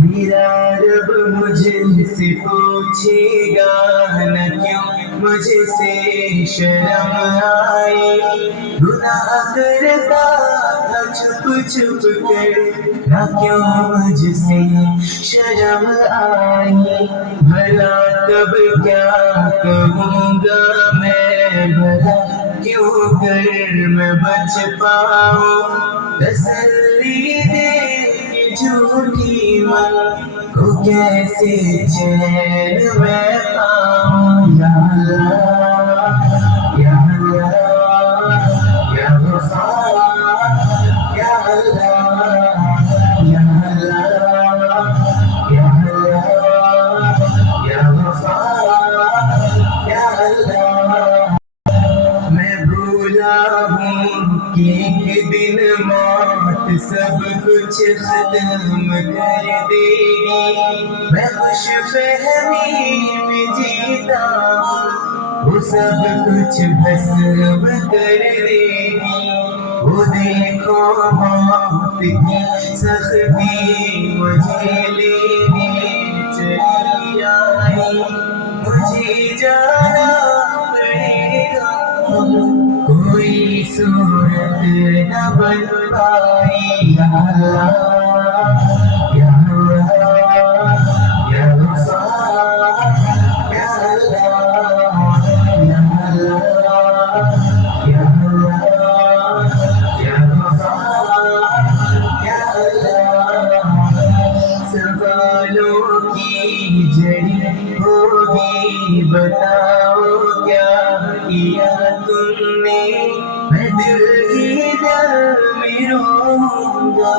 میرا رب مجھ سے پوچھے گا نہ کیوں مجھ سے شرم آئی، گناہ کرتا تھا چھپ چھپ کر نہ کیوں مجھ سے شرم آئی، بھلا تب کیا کہوں گا میں، بھلا کیوں کر میں بچ پاؤں، تسلی دے کے جھوٹی من کو کیسے چین میں پاؤں، یا اللہ یا اللہ یا غفار، یا اللہ یا اللہ یا اللہ یا غفار، یا اللہ۔ میں بھولا ہوں کہ ایک دن موت سب کچھ ختم کر دے گی، میں خوش فہمی میں جیتا ہوں، وہ سب کچھ بھسم کر دے گی، وہ دیکھو موت کی سختی مجھے لینے چلی آئی، مجھے جانا پڑے گا، کوئی صورت نہ بن پائی، یا اللہ یا اللہ یا غفار، یا اللہ یا اللہ یا اللہ یا غفار، یا اللہ۔ سوالوں کی جڑی ہوگی، بتاؤ کیا کیا تم نے، میں دل ہی دل میں روؤں گا،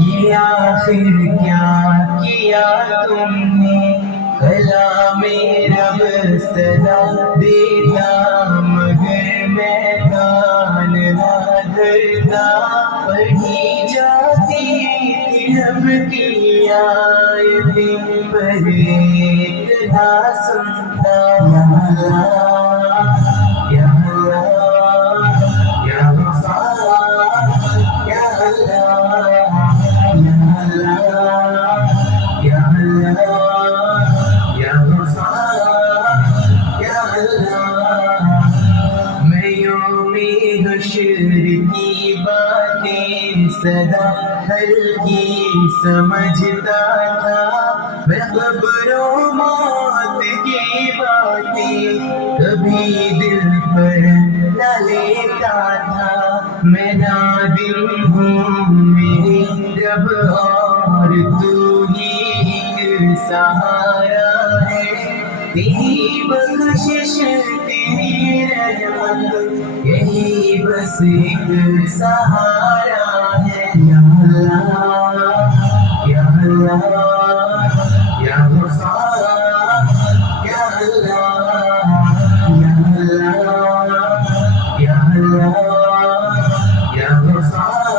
یہ آخر کیا تم نے، کلام رب صدا دیتا مگر میں کان نہ دھرتا، پڑھی جاتی تھی رب کی آیتیں پر ایک نہ سنتا، یا اللہ یا اللہ یا غفار، یا اللہ یا اللہ یا اللہ یا غفار، یا اللہ۔ میں یوم حشر کی باتیں سدا ہلکی سمجھتا تھا، میں قبر و موت کی باتیں کبھی دل پر نہ لیتا تھا، میں نادم ہوں میرے رب اور تو ہی ایک سہارا ہے، تیری بخشش تیری رحمت یہی بس ایک سہارا ہے، یا اللہ یا اللہ یا غفار، یا اللہ یا اللہ یا اللہ یا غفار،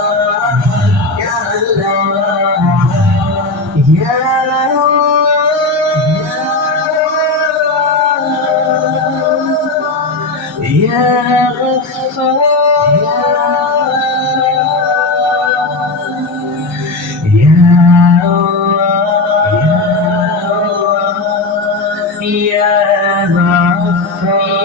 یا اللہ یا یا غفار، یا اللہ یا غفار۔